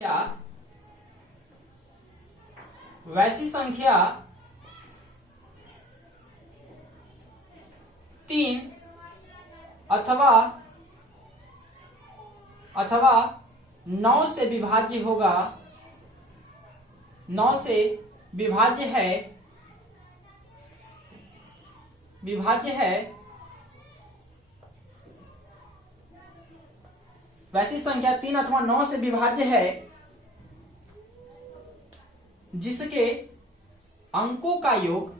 क्या वैसी संख्या 3 अथवा 9 से विभाज्य होगा, 9 से विभाज्य है वैसी संख्या 3 अथवा 9 से विभाज्य है जिसके अंकों का योग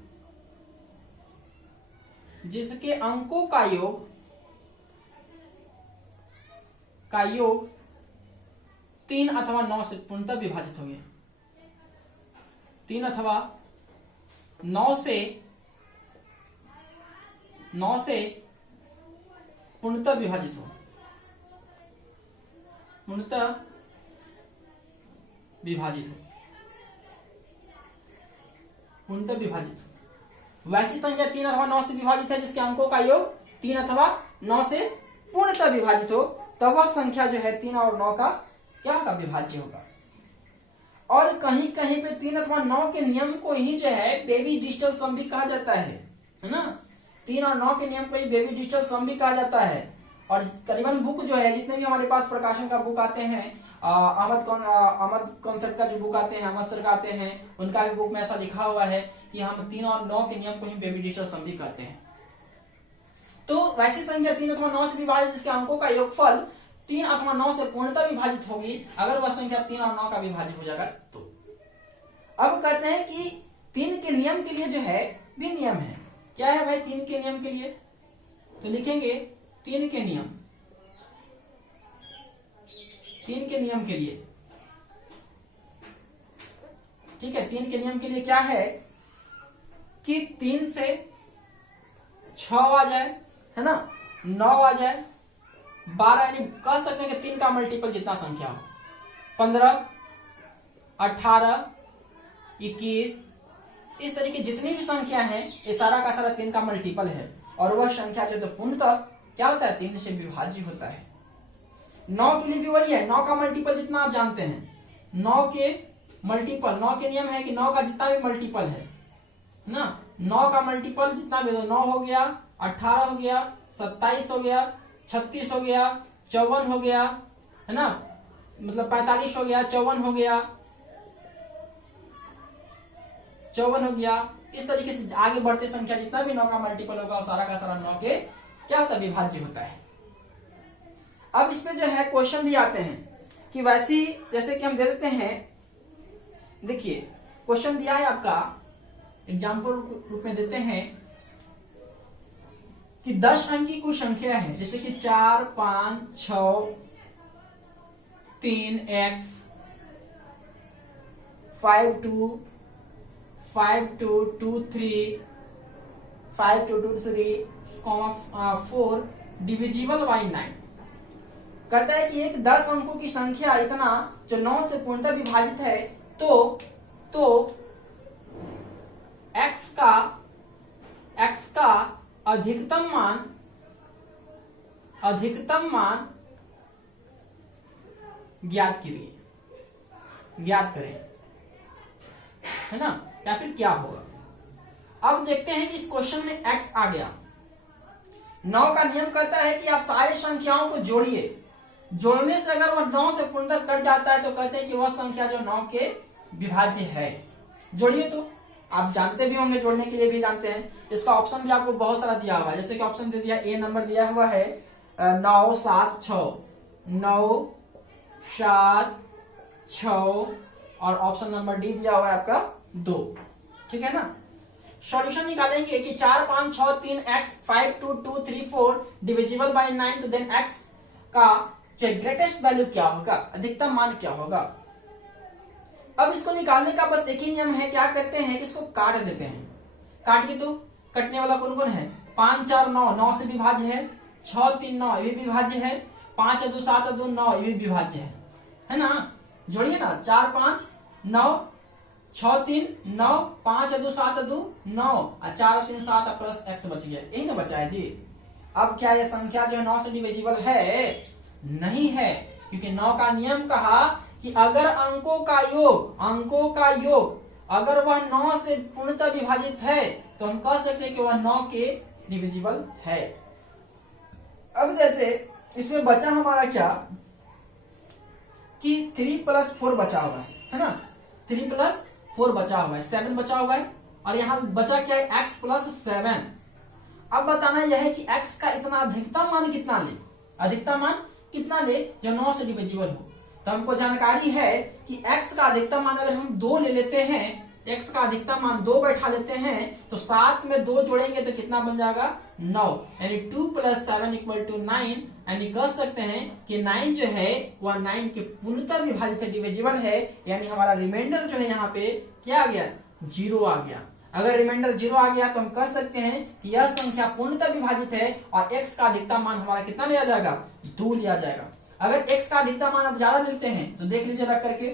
3 अथवा 9 से पूर्णतः विभाजित हो गया। 3 अथवा 9 से पूर्णतः विभाजित हो, वैसी संख्या 3 अथवा 9 से विभाजित है जिसके अंकों का योग 3 अथवा 9 से पूर्णतः विभाजित हो, तब वह संख्या जो है 3 और 9 का क्या होगा, विभाज्य होगा। और कहीं कहीं पे 3 अथवा 9 के नियम को ही जो है बेबी डिजिटल सम भी कहा जाता है ना। 3 और 9 के नियम को ही बेबी डिजिटल सम भी कहा जाता है। और करीबन बुक जो है, जितने भी हमारे पास प्रकाशन का बुक आते हैं, अहमद कॉन्सेप्ट का जो बुक आते हैं, अहमद सर का आते हैं, उनका भी बुक में ऐसा लिखा हुआ है कि हम 3 और 9 के नियम को ही बेबी डिजिटल सम भी कहते हैं। तो वैसी संख्या 3 अथवा 9 से विभाजित जिसके अंकों का योगफल 3 अथवा 9 से पूर्णतः विभाजित होगी, अगर वह संख्या 3 और 9 का विभाज्य हो जाएगा तो। अब कहते हैं कि 3 के नियम के लिए जो है भी नियम है। क्या है भाई 3 के नियम के लिए? तो लिखेंगे 3 के नियम के लिए, ठीक है। 3 के नियम के लिए क्या है कि 3 से 6 आ जाए, है ना, 9 आ जाए, 12, यानी कह सकते हैं कि 3 का मल्टीपल जितना संख्या हो, 15, 18, 21, इस तरीके जितनी भी संख्या है ये सारा का सारा 3 का मल्टीपल है। और वह संख्या जो तो पूर्णतः क्या होता है, 3 से विभाज्य होता है। 9 के लिए भी वही है, 9 का मल्टीपल जितना आप जानते हैं, 9 के मल्टीपल, 9 के नियम है कि 9 का जितना भी मल्टीपल है ना, 9 का मल्टीपल जितना भी, 9 हो गया, 18 हो गया, 27 हो गया, 36 हो गया, 54 हो गया, है ना, मतलब 45 हो गया, 54 हो गया, 54 हो गया। इस तरीके से आगे बढ़ते संख्या जितना भी 9 का मल्टीपल होगा सारा का सारा 9 के क्या होता है, विभाज्य होता है। अब इसमें जो है क्वेश्चन भी आते हैं कि वैसी, जैसे कि हम दे देते हैं, देखिए क्वेश्चन दिया है आपका, एग्जाम्पल रूप में देते हैं कि 10 अंक की कुछ संख्या है, जैसे कि 4, 5, 6, 3x, 5, 2, 2, 3, 5, 2, 3, 4 डिविजिबल बाई 9। कहता है कि एक 10 अंकों की संख्या इतना जो 9 से पूर्णतः विभाजित है, तो x का अधिकतम मान ज्ञात करें, है ना, या फिर क्या होगा। अब देखते हैं कि इस क्वेश्चन में x आ गया। 9 का नियम कहता है कि आप सारे संख्याओं को जोड़िए, जोड़ने से अगर वह 9 से पूर्णतः कट जाता है तो कहते हैं कि वह संख्या जो 9 के विभाज्य है। जोड़िए, तो आप जानते भी होंगे, जोड़ने के लिए भी जानते हैं। इसका ऑप्शन भी आपको बहुत सारा दिया हुआ है, जैसे कि ऑप्शन दे दिया, ए नंबर दिया हुआ है 9, 7, 6, 9, 7, 6, और ऑप्शन नंबर डी दिया हुआ है आपका 2, ठीक है ना। सॉल्यूशन निकालेंगे कि 4, 5, 6, 3, x, 5, 2, 2, 3, 4 डिविजिबल बाय 9, तो देन x का ग्रेटेस्ट वैल्यू क्या होगा, अधिकतम मान क्या होगा। अब इसको निकालने का बस एक ही नियम है, क्या करते हैं कि इसको काट देते हैं। काटिए, तो कटने वाला कौन कौन है, 5, 4, 9, 9 से विभाज्य है, 6, 3, 9 ये भी विभाज्य है, 5, 2, 7, 2, 9 ये भी विभाज्य है ना। जोड़िए ना, 4, 5, 9, 6, 3, 9, 5, 2, 7, 2, 9, 4, 3, 7 प्लस x बच गया, यही ना बचा है जी। अब क्या यह संख्या जो है 9 से डिविजिबल है? नहीं है, क्योंकि 9 का नियम कहा कि अगर अंकों का योग अगर वह 9 से पूर्णतः विभाजित है तो हम कह सकते हैं कि वह 9 के डिविजिबल है। अब जैसे इसमें बचा हमारा क्या कि 3 + 4 बचा हुआ है ना, 3 + 4 बचा हुआ है, 7 बचा हुआ है, और यहाँ बचा क्या है x + 7। अब बताना यह है कि x का इतना अधिकतम मान कितना ले, अधिकतम मान कितना ले जो 9 से डिविजिबल हो। तो हमको जानकारी है कि x का अधिकतम मान अगर हम 2 ले लेते हैं, x का अधिकतम मान 2 बैठा लेते हैं तो 7 में 2 जोड़ेंगे तो कितना बन जाएगा 9, यानी 2 + 7 = 9, यानी कह सकते हैं कि 9 जो है वह 9 के पूर्णतः विभाजित है, डिविजिबल है, यानी हमारा रिमाइंडर जो है यहाँ पे क्या आ गया 0 आ गया। अगर रिमाइंडर 0 आ गया तो हम कह सकते हैं कि यह संख्या पूर्णतः विभाजित है और x का अधिकतम मान हमारा कितना लिया जाएगा 2 लिया जाएगा। अगर x का अधिकतम मान आप ज्यादा लेते हैं तो देख लीजिए रख करके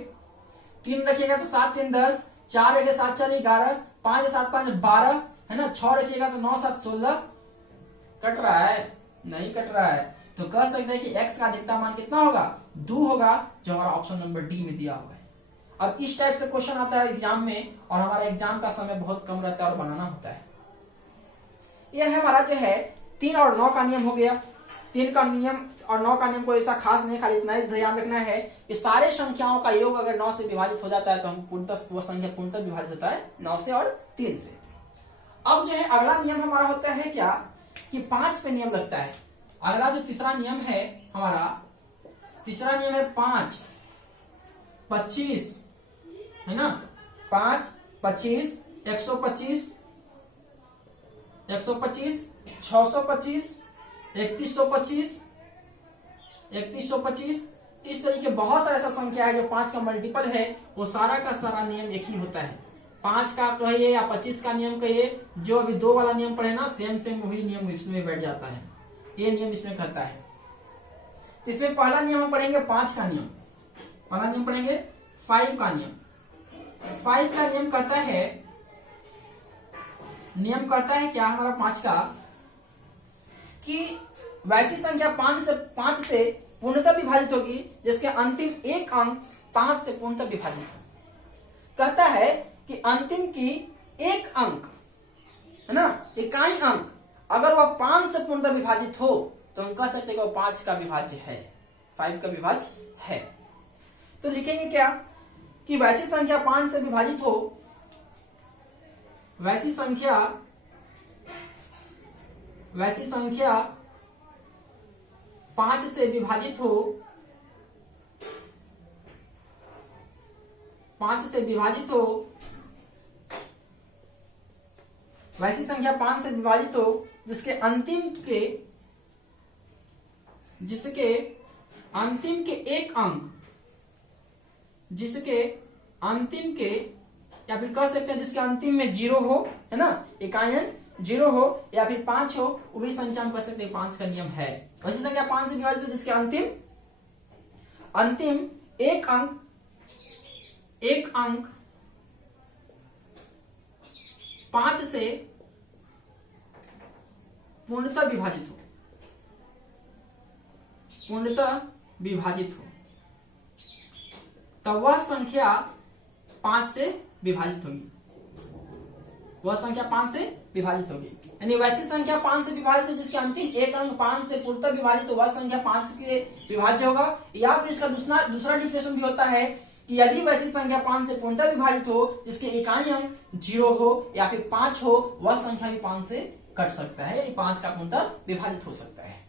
3 रखिएगा तो 7 × 3 = 10, 4 × 7 = 11, 5 × 7 = 5 = 12 है ना, 6 रखिएगा तो 9 × 7 = 16। कट रहा है? नहीं कट रहा है। तो कह सकते हैं कि x का अधिकतम मान कितना होगा 2 होगा, जो हमारा ऑप्शन नंबर डी में दिया हुआ है। अब इस टाइप से क्वेश्चन आता है एग्जाम में और हमारा एग्जाम का समय बहुत कम रहता है और बनाना होता है। यह हमारा जो है 3 और 9 का नियम हो गया। 3 का नियम और 9 का नियम कोई ऐसा खास नहीं, खाली इतना ही ध्यान रखना है कि सारे संख्याओं का योग अगर 9 से विभाजित हो जाता है तो हम पूर्णतः वह संख्या पूर्णतः विभाजित होता है 9 से और 3 से। अब जो है अगला नियम हमारा होता है क्या कि 5 पे नियम लगता है। अगला जो तीसरा नियम है हमारा, तीसरा नियम है 5, 25 है ना, 5, 25, 125, 125, 625, 3125, 3125, इस तरीके बहुत सारा ऐसा संख्या है जो 5 का मल्टीपल है, वो सारा का सारा नियम एक ही होता है। 5 का कहिए या 25 का नियम कहिए, जो अभी 2 वाला नियम पढ़े ना सेम वही नियम इसमें बैठ जाता है, ये नियम इसमें कहता है। इसमें पहला नियम हम पढ़ेंगे 5 का नियम, पहला नियम पढ़ेंगे 5 का नियम। 5 का नियम कहता है, नियम कहता है क्या हमारा 5 का कि वैसी संख्या 5 से पूर्णतः विभाजित होगी जिसके अंतिम एक अंक 5 से पूर्णतः विभाजित हो। कहता है कि अंतिम की एक अंक है ना, इकाई अंक अगर वह 5 से पूर्णतः विभाजित हो तो हम कह सकते हैं कि वह 5 का विभाज्य है, 5 का विभाज्य है। तो लिखेंगे क्या कि वैसी संख्या 5 से विभाजित हो, वैसी संख्या 5 से विभाजित हो, 5 से विभाजित हो, वैसी संख्या 5 से विभाजित हो जिसके अंतिम के एक अंक, जिसके अंतिम के या फिर कह सकते हैं जिसके अंतिम में 0 हो है ना, इकाई अंक 0 हो या फिर 5 हो, वो भी संख्या हम कह सकते हैं 5 का नियम है। वैसी संख्या 5 से विभाजित हो जिसके अंतिम एक अंक 5 से पूर्णतः विभाजित हो, पूर्णतः विभाजित हो, तो वह संख्या 5 से विभाजित होगी, वह संख्या 5 से विभाजित होगी। यानी वैसी संख्या 5 से विभाजित हो जिसके अंतिम एक अंक 5 से पूर्णतः विभाजित हो, वह संख्या 5 के विभाज्य होगा। या फिर इसका दूसरा डिफिनेशन भी होता है कि यदि वैसी संख्या 5 से पूर्णतः विभाजित हो जिसके इकाई अंक 0 हो या फिर 5 हो, वह संख्या भी 5 से कट सकता है, यानी 5 का पूर्णतः विभाजित हो सकता है।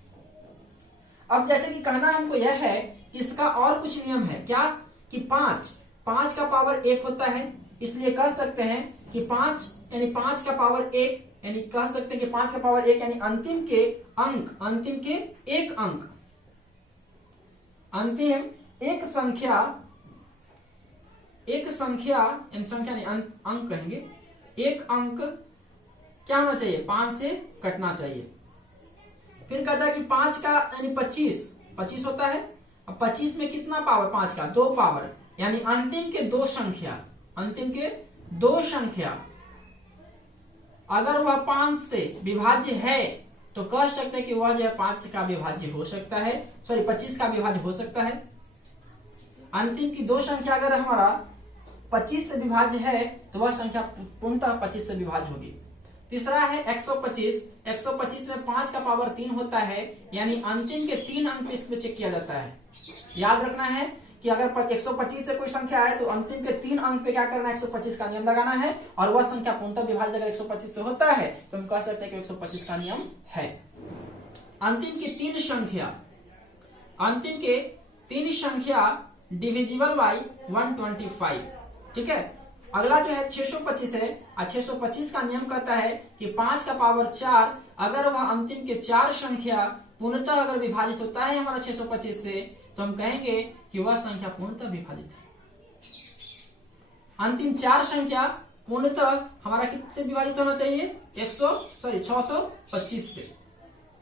अब जैसे कि कहना हमको यह है कि इसका और कुछ नियम है क्या कि 5 का पावर 1 होता है, इसलिए कह सकते हैं कि 5 यानी 5 का पावर 1, यानी कह सकते हैं कि 5 का पावर 1 यानी अंतिम के एक अंक, अंतिम एक संख्या यानी संख्या नहीं अंक कहेंगे, एक अंक क्या होना चाहिए 5 से कटना चाहिए। फिर कहता है कि 5 का यानी 25 होता है। अब 25 में कितना पावर 5 का 2 पावर, यानी अंतिम के दो संख्या अगर वह 5 से विभाज्य है तो कह सकते हैं कि वह जो है 5 का विभाज्य हो सकता है, 25 का विभाज्य हो सकता है। अंतिम की दो संख्या अगर हमारा 25 से विभाज्य है तो वह संख्या पूर्णतः 25 से विभाज्य होगी। तीसरा है 125। 125 में 5 का पावर 3 होता है, यानी अंतिम के 3 अंक इसमें चेक किया जाता है। याद रखना है कि अगर 125 से कोई संख्या है तो अंतिम के 3 अंक पे क्या करना है, 125 का नियम लगाना है, और वह संख्या पूर्णतः विभाज्य अगर 125 से होता है तो हम कह सकते हैं कि 125 का नियम है। अंतिम की 3 संख्या डिविजिबल बाई 125। ठीक है, अगला जो है 625 है, और 625 का नियम कहता है कि 5 का पावर 4 अगर वह अंतिम के 4 संख्या पूर्णतः अगर विभाजित होता है हमारा 625 से, तो हम कहेंगे कि वह संख्या पूर्णतः विभाजित है। अंतिम 4 संख्या पूर्णतः हमारा किससे विभाजित होना चाहिए, 625 से।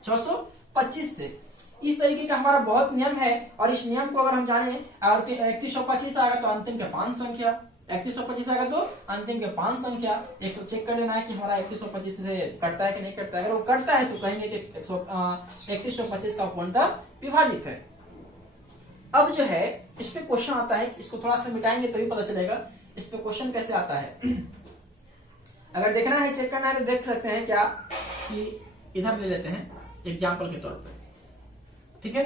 625 से इस तरीके का हमारा बहुत नियम है, और इस नियम को अगर हम जाने, अगर 3125 आएगा तो अंतिम के 5 संख्या, 3125 आएगा तो अंतिम के 5 संख्या। चेक कर लेना है कि हमारा 3125 से कटता है कि नहीं कटता है। अगर वो कटता है तो कहेंगे कि 3125 का पूर्णतः विभाजित है। अब जो है इस पे क्वेश्चन आता है, इसको थोड़ा सा मिटाएंगे तभी पता चलेगा इस पे क्वेश्चन कैसे आता है। अगर देखना है, चेक करना है तो देख सकते हैं क्या कि इधर ले लेते हैं एग्जाम्पल के तौर पर। ठीक है,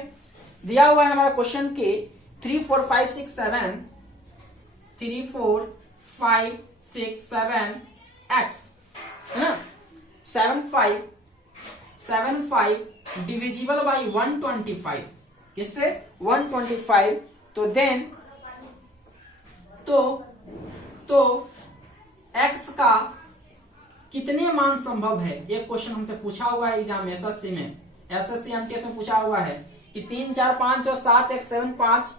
दिया हुआ है हमारा क्वेश्चन के 3 4 5 6 7 3 4 5 6 7 x है ना, 7 5 डिविजिबल बाई 125। किससे, 125। तो देन तो x का कितने मान संभव है, ये क्वेश्चन हमसे पूछा हुआ है एग्जाम एसएससी में, एसएससी एमटीएस में पूछा हुआ है कि 3 4 5 और 7 1 7 5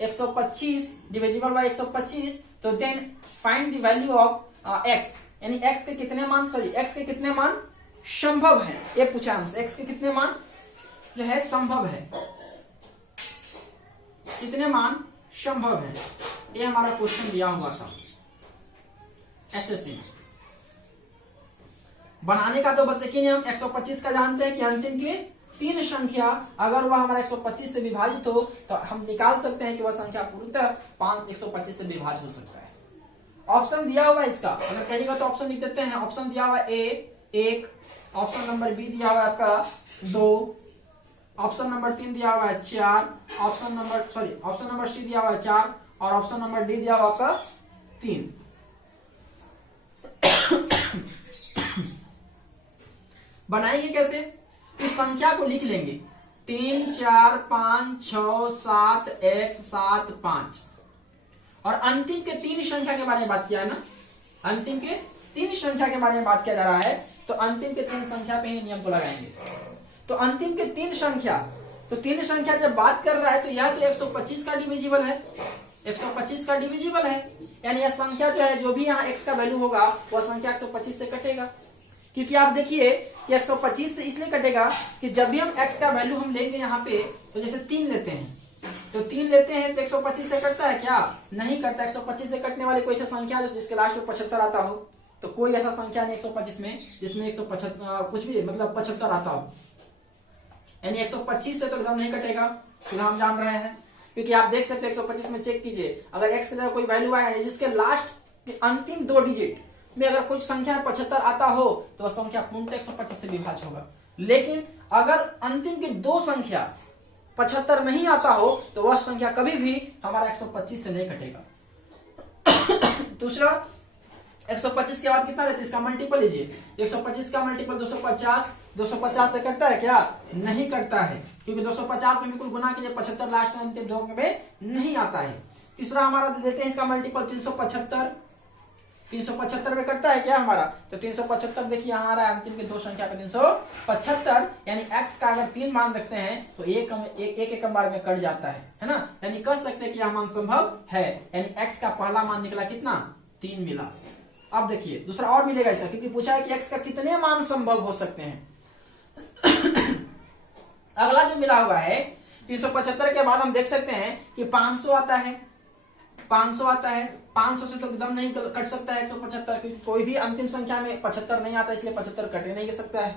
125 डिविजिबल बाई 125। तो then find the value of x, यानी x के कितने मान, x के कितने मान संभव है, ये पूछा हमसे। x के कितने मान जो है संभव है, कितने मान संभव है, ये हमारा क्वेश्चन दिया हुआ था एसएससी में। बनाने का तो बस एक ही नियम, 125 का जानते हैं कि अंतिम की 3 संख्या अगर वह हमारा 125 से विभाजित हो तो हम निकाल सकते हैं कि वह संख्या पूर्णतः 125 से विभाजित हो सकता है। ऑप्शन दिया हुआ है इसका, अगर कहिएगा तो ऑप्शन लिख देते हैं। ऑप्शन दिया हुआ ए 1, ऑप्शन नंबर बी दिया हुआ है आपका 2, ऑप्शन नंबर 3 दिया हुआ है 4, ऑप्शन नंबर सी दिया हुआ है 4, और ऑप्शन नंबर डी दिया हुआ आपका 3। बनाएंगे कैसे, इस संख्या को लिख लेंगे 3 4 5 6 7 x 7 5, और अंतिम के 3 संख्या के बारे में बात किया है ना, अंतिम के 3 संख्या के बारे में बात किया जा रहा है, तो अंतिम के 3 संख्या पे ही नियम को लगाएंगे। तो अंतिम के 3 संख्या, तो 3 संख्या जब बात कर रहा है तो यह तो 125 का डिविजिबल है, 125 का डिविजिबल है, यानी यह संख्या जो है, जो भी यहाँ x का वैल्यू होगा वह संख्या 125 से कटेगा। क्योंकि आप देखिए कि 125 से इसलिए कटेगा कि जब भी हम x का वैल्यू हम लेंगे यहाँ पे, तो जैसे 3 लेते हैं तो 3 लेते हैं तो 125 से कटता है क्या, नहीं कटता। 125 से कटने वाली कोई ऐसा संख्या जिसके लास्ट में 75 आता हो, तो कोई ऐसा संख्या नहीं 125 में जिसमें 175 कुछ भी मतलब 75 आता हो, यानी 125 से तो एकदम नहीं कटेगा, तो हम जान रहे हैं। क्योंकि आप देख सकते हैं 125 में चेक कीजिए, अगर x की जगह कोई वैल्यू आया है जिसके लास्ट अंतिम 2 डिजिट में अगर कुछ संख्या 75 आता हो तो वह संख्या पूर्णतः 125 से विभाज्य होगा। लेकिन अगर अंतिम की 2 संख्या 75 नहीं आता हो तो वह संख्या कभी भी हमारा 125 से नहीं कटेगा। दूसरा, 125 के बाद कितना लेते हैं, इसका मल्टीपल लीजिए। 125 का मल्टीपल 250, 250 से कटता है क्या, नहीं कटता है, क्योंकि 250 में भी कोई गुना कीजिए 75 लास्ट में अंतिम 2 में नहीं आता है। तीसरा हमारा लेते हैं इसका मल्टीपल 375, 375 में कटता है क्या हमारा, तो 375 देखिए यहाँ आ रहा है अंतिम के 2 संख्या पे 375, यानी x का अगर 3 मान रखते हैं तो एक बार में कट जाता है ना, यानी कह सकते हैं कि यह मान संभव है, यानी x का पहला मान निकला कितना, 3 मिला। अब देखिए दूसरा और मिलेगा इसका, क्योंकि पूछा है कि x का कितने मान संभव हो सकते हैं। अगला जो मिला हुआ है 375 के बाद हम देख सकते हैं कि 500 आता है, 500 आता है, 500 से तो एकदम नहीं कट सकता है 175, क्योंकि कोई भी अंतिम संख्या में 75 नहीं आता, इसलिए 75 कट ही नहीं सकता है।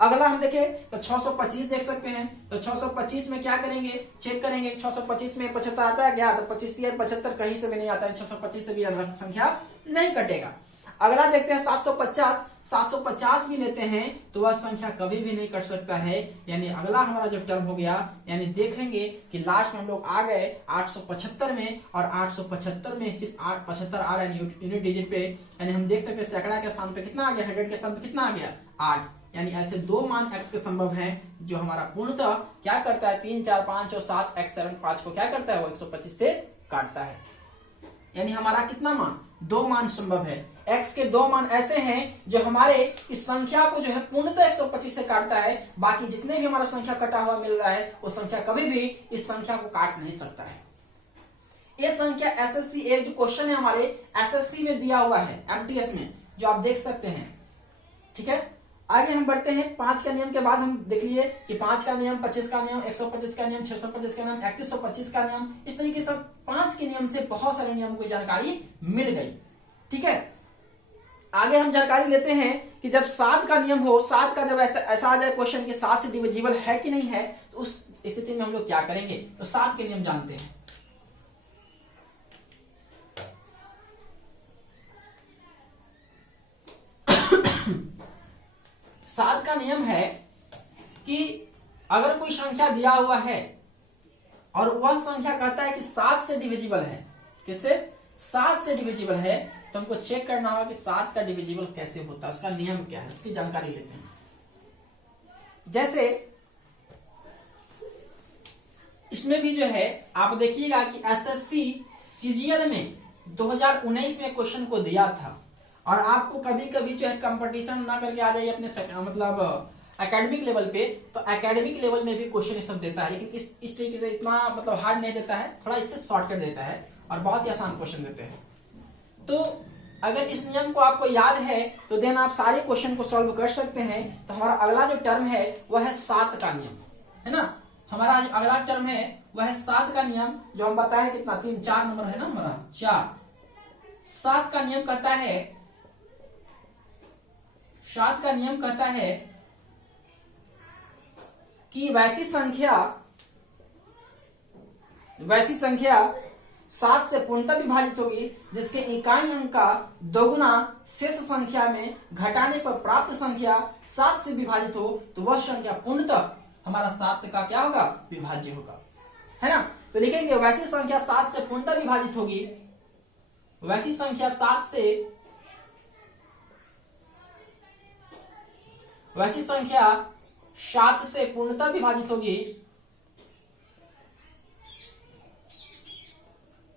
अगला हम देखें तो 625 देख सकते हैं। तो 625 में क्या करेंगे, चेक करेंगे 625 में 75 आता है क्या, तो 25 3 75 कहीं से भी नहीं आता है, 625 से भी अलग संख्या नहीं कटेगा। अगला देखते हैं 750, 750 भी लेते हैं तो वह संख्या कभी भी नहीं कट सकता है। यानी अगला हमारा जो टर्म हो गया, यानी देखेंगे कि लास्ट में हम लोग आ गए 875 में, और 875 में सिर्फ 875 आ रहा है यूनिट डिजिट पे। यानी हम देख सकते हैं सैकड़ा के स्थान पे कितना आ गया, 100 के स्थान पे कितना आ गया, 8। यानी ऐसे दो मान x के संभव हैं जो हमारा पूर्णतः क्या करता है, 3 4 5 और 7 x 7 5 को क्या करता है, वो 125 से काटता है। यानी हमारा कितना मान, दो मान संभव है। x के दो मान ऐसे हैं जो हमारे इस संख्या को जो है पूर्णतः 125 से काटता है, बाकी जितने भी हमारा संख्या कटा हुआ मिल रहा है वो संख्या कभी भी इस संख्या को काट नहीं सकता है। ये संख्या एसएससी, एक जो क्वेश्चन है हमारे एसएससी में दिया हुआ है एमटीएस में, जो आप देख सकते हैं। ठीक है, आगे हम बढ़ते हैं। 5 का नियम के बाद हम देख लिए कि 5 का नियम, 25 का नियम, 125 का नियम, 625 का नियम, 3125 का नियम, इस तरीके से 5 के नियम से बहुत सारे नियमों की जानकारी मिल गई। ठीक है, आगे हम जानकारी लेते हैं कि जब 7 का नियम हो, 7 का जब ऐसा आ जाए क्वेश्चन कि 7 से डिविजिबल है कि नहीं है, तो उस स्थिति में हम लोग क्या करेंगे। तो 7 के नियम जानते हैं। सात का नियम है कि अगर कोई संख्या दिया हुआ है और वह संख्या कहता है कि 7 से डिविजिबल है, किससे, 7 से डिविजिबल है, तो हमको चेक करना होगा कि 7 का डिविजिबल कैसे होता है, उसका नियम क्या है, उसकी जानकारी लेते हैं। जैसे इसमें भी जो है आप देखिएगा कि एसएससी सीजीएल में 2019 में क्वेश्चन को दिया था, और आपको कभी कभी जो है कंपटीशन ना करके आ जाइए अपने मतलब एकेडमिक लेवल पे, तो एकेडमिक लेवल में भी क्वेश्चन ये सब देता है, लेकिन इस तरीके से इतना मतलब हार्ड नहीं देता है, थोड़ा इससे शॉर्टकट देता है और बहुत ही आसान क्वेश्चन देते हैं। तो अगर इस नियम को आपको याद है तो देन आप सारे क्वेश्चन को सॉल्व कर सकते हैं। तो हमारा अगला जो टर्म है वह है 7 का नियम, है ना। हमारा जो अगला टर्म है वह है 7 का नियम, जो हम बताए कितना, 3 4 नंबर है ना हमारा, 4। 7 का नियम कहता है, 7 का नियम कहता है कि वैसी संख्या 7 से पूर्णतः विभाजित होगी जिसके इकाई अंक का दोगुना शेष संख्या में घटाने पर प्राप्त संख्या 7 से विभाजित हो, तो वह संख्या पूर्णतः हमारा 7 का क्या होगा, विभाज्य होगा, है ना। तो लिखेंगे वैसी संख्या 7 से पूर्णतः विभाजित होगी, वैसी संख्या 7 से पूर्णतः विभाजित होगी,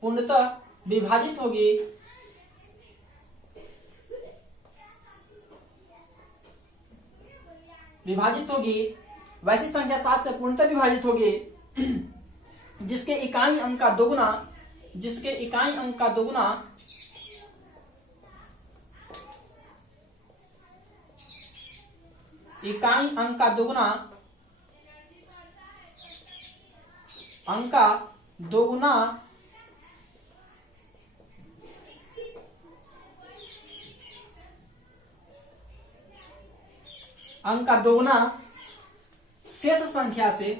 पूर्णतः विभाजित होगी वैसी संख्या 7 से पूर्णतः विभाजित होगी जिसके इकाई अंक का दोगुना अंक का दोगुना शेष संख्या से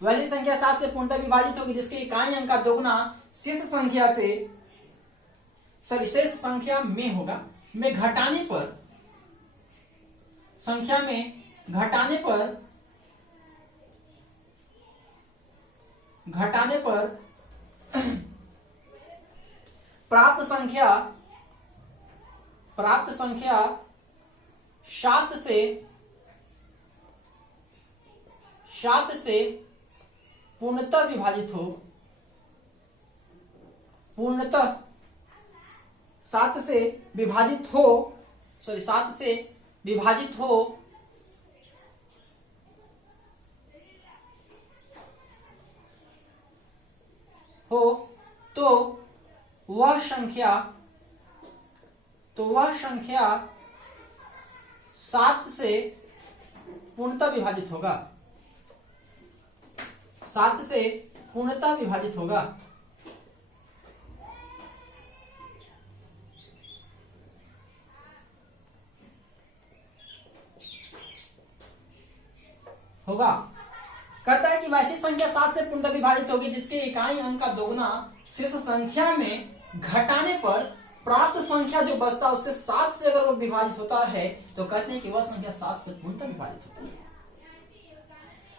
वैसी संख्या 7 से पूर्णतः विभाजित होगी जिसके इकाई अंक का दोगुना शेष संख्या में होगा, में घटाने पर प्राप्त संख्या 7 से पूर्णतः विभाजित हो, 7 से विभाजित हो तो वह संख्या 7 से पूर्णतः विभाजित होगा। 7 से पूर्णतः विभाजित होगा। कहता है कि वैसी संख्या 7 से पूर्णतः विभाजित होगी जिसके इकाई अंक का दोगुना शेष संख्या में घटाने पर प्राप्त संख्या जो बचता है उससे 7 से अगर वो विभाजित होता है तो कहते हैं कि वह संख्या 7 से पूर्णतः विभाजित होती है।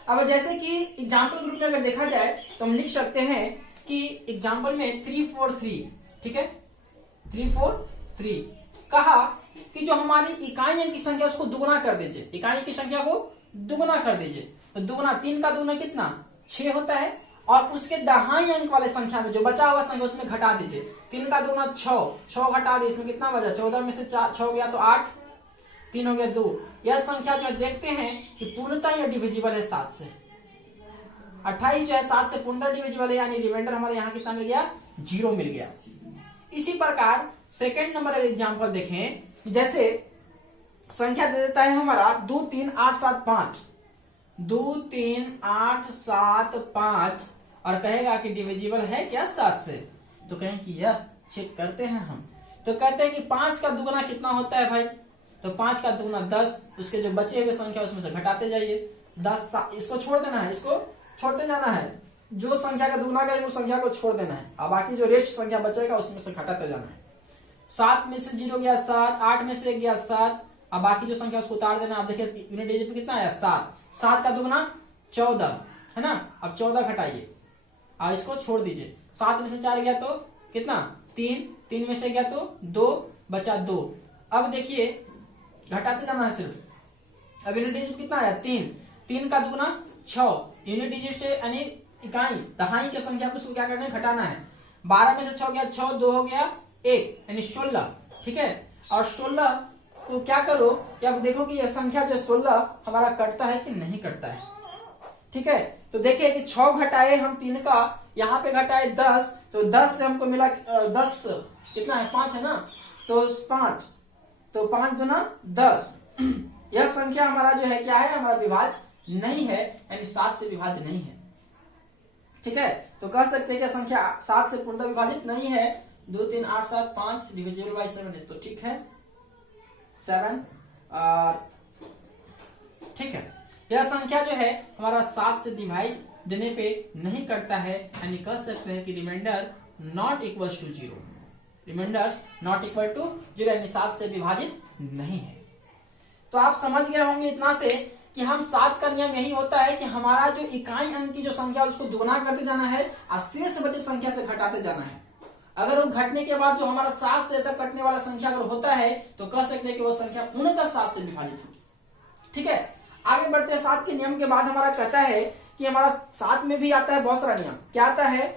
अब जैसे कि एग्जाम्पल ग्रुप में अगर देखा जाए तो हम लिख सकते हैं कि एग्जाम्पल में 343, ठीक है, 343 कहा कि जो हमारी इकाई अंक की संख्या उसको दुगुना कर दीजिए, इकाई की संख्या को दुगुना कर दीजिए। तो दुगुना 3 का दुगुना कितना 6 होता है और उसके दहाई अंक वाले संख्या में जो बचा हुआ संख्या उसमें घटा दीजिए। 3 का दुगुना 6 घटा दिए, इसमें कितना बचा 14 में से 6 गया तो 8, 3 हो गया 2। यह संख्या जो देखते हैं कि पूर्णतः यह डिविजिबल है 7 से। 28 जो है 7 से पूर्णतः डिविजिबल है, यानी रिमाइंडर हमारे यहाँ कितना मिल गया 0 मिल गया। इसी प्रकार सेकेंड नंबर एग्जाम्पल देखें, जैसे संख्या दे देता है हमारा 2 3 8 7 5, 2 3 8 7 5 और कहेगा कि डिविजिबल है क्या 7 से, तो कहें कि यस, चेक करते हैं हम। तो कहते हैं कि 5 का दुगुना कितना होता है भाई, तो 5 का दुगुना 10, उसके जो बचे हुए संख्या उसमें से घटाते जाइए। 10 इसको छोड़ देना है, इसको छोड़ते जाना है, जो संख्या का दुगुना करेंगे उस संख्या को छोड़ देना है और बाकी जो रेस्ट संख्या बचेगा उसमें से घटाते जाना है। 7 में से 0 गया 7, 8 में से 1 गया 7 और बाकी जो संख्या उसको उतार देना। आप देखिए यूनिट डिजिट में कितना आया 7, 7 का दुगुना 14 है ना। अब 14 घटाइए और इसको छोड़ दीजिए। 7 में से 4 गया तो कितना 3, 3 में से गया तो 2 बचा 2। अब देखिए घटाते जाना है सिर्फ। अब यूनिट डिजिट कितना आया 3, 3 का दुगुना 6, यूनिट डिजिट से यानी इकाई दहाई की संख्या को क्या करना है घटाना है। 12 में से 6 गया 6, 2 हो गया 1 यानी 16, ठीक है। और 16 को क्या करो कि आप देखो कि यह संख्या जो 16 हमारा कटता है कि नहीं कटता है, ठीक है। तो देखिए कि 6 घटाए हम 3 का, यहाँ पे घटाए 10, तो 10 से हमको मिला 10 कितना है 5 है ना, तो 5, तो 5 दूना 10। यह संख्या हमारा जो है क्या है हमारा विभाज्य नहीं है, यानी 7 से विभाज्य नहीं है, ठीक है। तो कह सकते हैं कि संख्या 7 से पूर्णतः विभाजित नहीं है। 2 3 8 7 5 डिविजिबल बाय 7, तो ठीक है 7, ठीक है। यह संख्या जो है हमारा 7 से डिवाइड देने पे नहीं करता है, यानी कह सकते हैं कि remainder not equal to 0, remainder not equal to 0 यानी 7 से विभाजित नहीं है। तो आप समझ गए होंगे इतना से कि हम 7 का नियम यही होता है कि हमारा जो इकाई अंक की जो संख्या उसको दुगुना करते जाना है और शेष बचे संख्या से घटाते जाना है। अगर वो घटने के बाद जो हमारा 7 से ऐसा कटने वाला संख्या अगर होता है तो कह सकते हैं कि वो संख्या पूर्णतः 7 से विभाजित होगी, ठीक है। आगे बढ़ते हैं। 7 के नियम के बाद हमारा कहता है कि हमारा 7 में भी आता है बहुत सारा नियम। क्या आता है